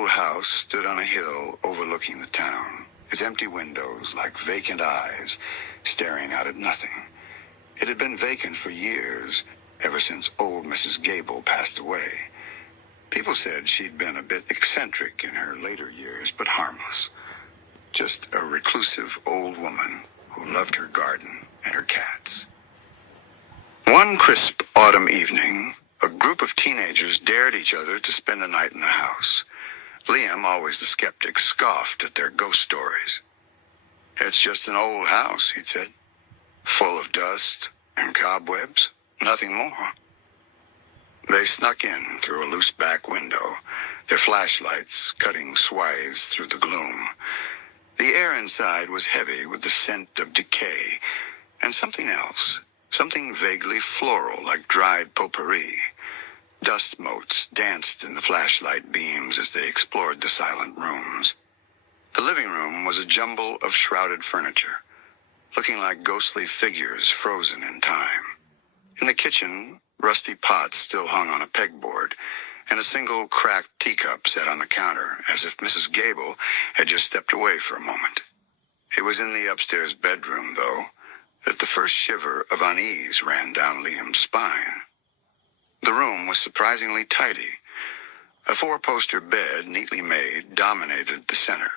old house stood on a hill overlooking the town, its empty windows like vacant eyes staring out at nothing. It had been vacant for years, ever since old Mrs. Gable passed away. People said she'd been a bit eccentric in her later years, but harmless. Just a reclusive old woman who loved her garden and her cats. One crisp autumn evening, a group of teenagers dared each other to spend a night in the house. Liam, always the skeptic, scoffed at their ghost stories. "It's just an old house," he'd said, "full of dust and cobwebs, nothing more." They snuck in through a loose back window, their flashlights cutting swathes through the gloom. The air inside was heavy with the scent of decay and something else, something vaguely floral like dried potpourri. Dust motes danced in the flashlight beams as they explored the silent rooms. The living room was a jumble of shrouded furniture, looking like ghostly figures frozen in time. In the kitchen, rusty pots still hung on a pegboard, and a single cracked teacup sat on the counter, as if Mrs. Gable had just stepped away for a moment. It was in the upstairs bedroom, though, that the first shiver of unease ran down Liam's spine. The room was surprisingly tidy. A four-poster bed, neatly made, dominated the center.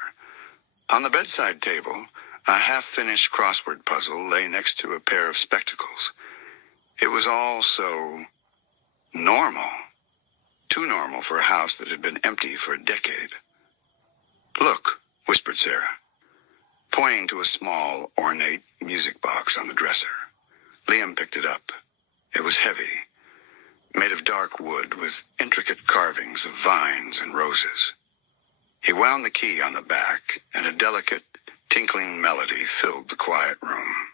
On the bedside table, a half-finished crossword puzzle lay next to a pair of spectacles. It was all so normal. Too normal for a house that had been empty for a decade. "Look," whispered Sarah, pointing to a small, ornate music box on the dresser. Liam picked it up. It was heavy, made of dark wood with intricate carvings of vines and roses. He wound the key on the back, and a delicate, tinkling melody filled the quiet room.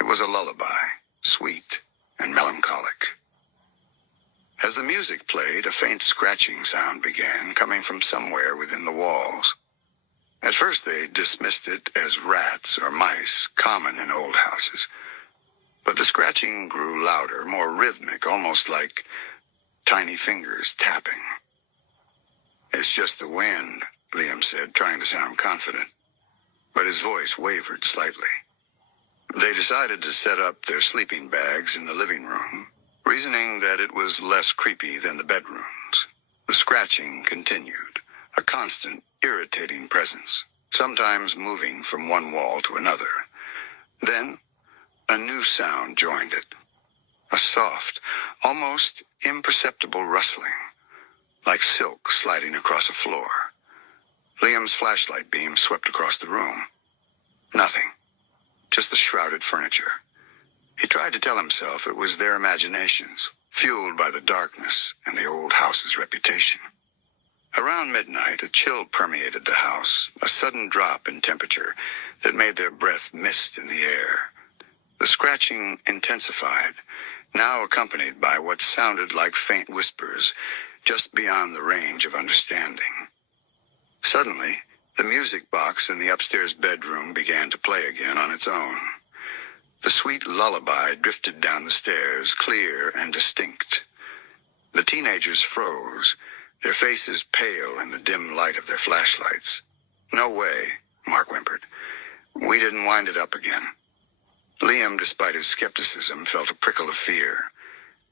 It was a lullaby, sweet and melancholic. As the music played, a faint scratching sound began, coming from somewhere within the walls. At first they dismissed it as rats or mice, common in old houses. But the scratching grew louder, more rhythmic, almost like tiny fingers tapping. "It's just the wind," Liam said, trying to sound confident. But his voice wavered slightly. They decided to set up their sleeping bags in the living room, reasoning that it was less creepy than the bedrooms. The scratching continued, a constant, irritating presence, sometimes moving from one wall to another. Then, a new sound joined it. A soft, almost imperceptible rustling, like silk sliding across a floor. Liam's flashlight beam swept across the room. Nothing. Just the shrouded furniture. He tried to tell himself it was their imaginations, fueled by the darkness and the old house's reputation. Around midnight, a chill permeated the house, a sudden drop in temperature that made their breath mist in the air. The scratching intensified, now accompanied by what sounded like faint whispers, just beyond the range of understanding. Suddenly, the music box in the upstairs bedroom began to play again on its own. The sweet lullaby drifted down the stairs, clear and distinct. The teenagers froze, their faces pale in the dim light of their flashlights. "No way," Mark whimpered. "We didn't wind it up again." Liam, despite his skepticism, felt a prickle of fear.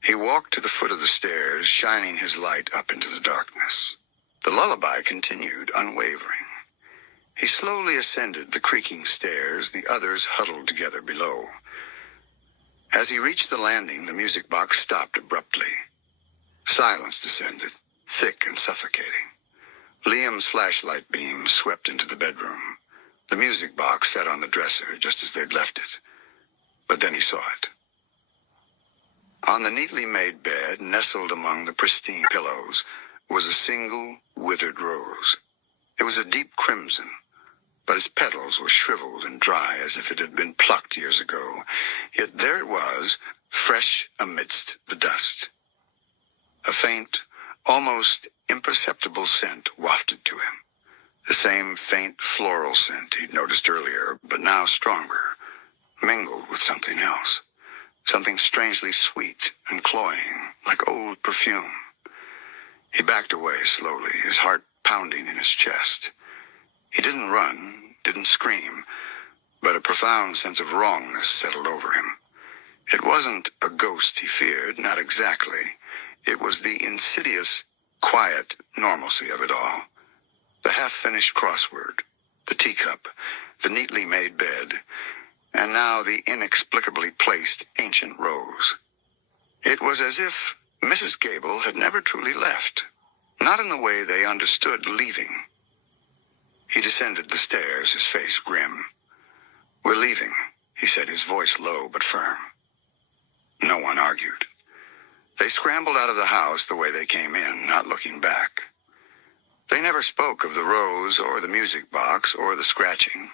He walked to the foot of the stairs, shining his light up into the darkness. The lullaby continued, unwavering. He slowly ascended the creaking stairs, the others huddled together below. As he reached the landing, the music box stopped abruptly. Silence descended, thick and suffocating. Liam's flashlight beam swept into the bedroom. The music box sat on the dresser, just as they'd left it. But then he saw it. On the neatly made bed, nestled among the pristine pillows, was a single, withered rose. It was a deep crimson, but its petals were shriveled and dry as if it had been plucked years ago. Yet there it was, fresh amidst the dust. A faint, almost imperceptible scent wafted to him. The same faint floral scent he'd noticed earlier, but now stronger, mingled with something else. Something strangely sweet and cloying, like old perfume. He backed away slowly, his heart pounding in his chest. He didn't run, didn't scream, but a profound sense of wrongness settled over him. It wasn't a ghost he feared, not exactly. It was the insidious, quiet normalcy of it all. The half-finished crossword, the teacup, the neatly made bed, and now the inexplicably placed ancient rose. It was as if Mrs. Gable had never truly left, not in the way they understood leaving. He descended the stairs, his face grim. "We're leaving," he said, his voice low but firm. No one argued. They scrambled out of the house the way they came in, not looking back. They never spoke of the rose or the music box or the scratching.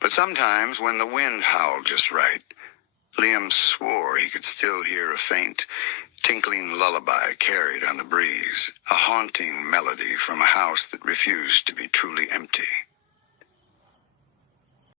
But sometimes, when the wind howled just right, Liam swore he could still hear a faint, tinkling lullaby carried on the breeze, a haunting melody from a house that refused to be truly empty.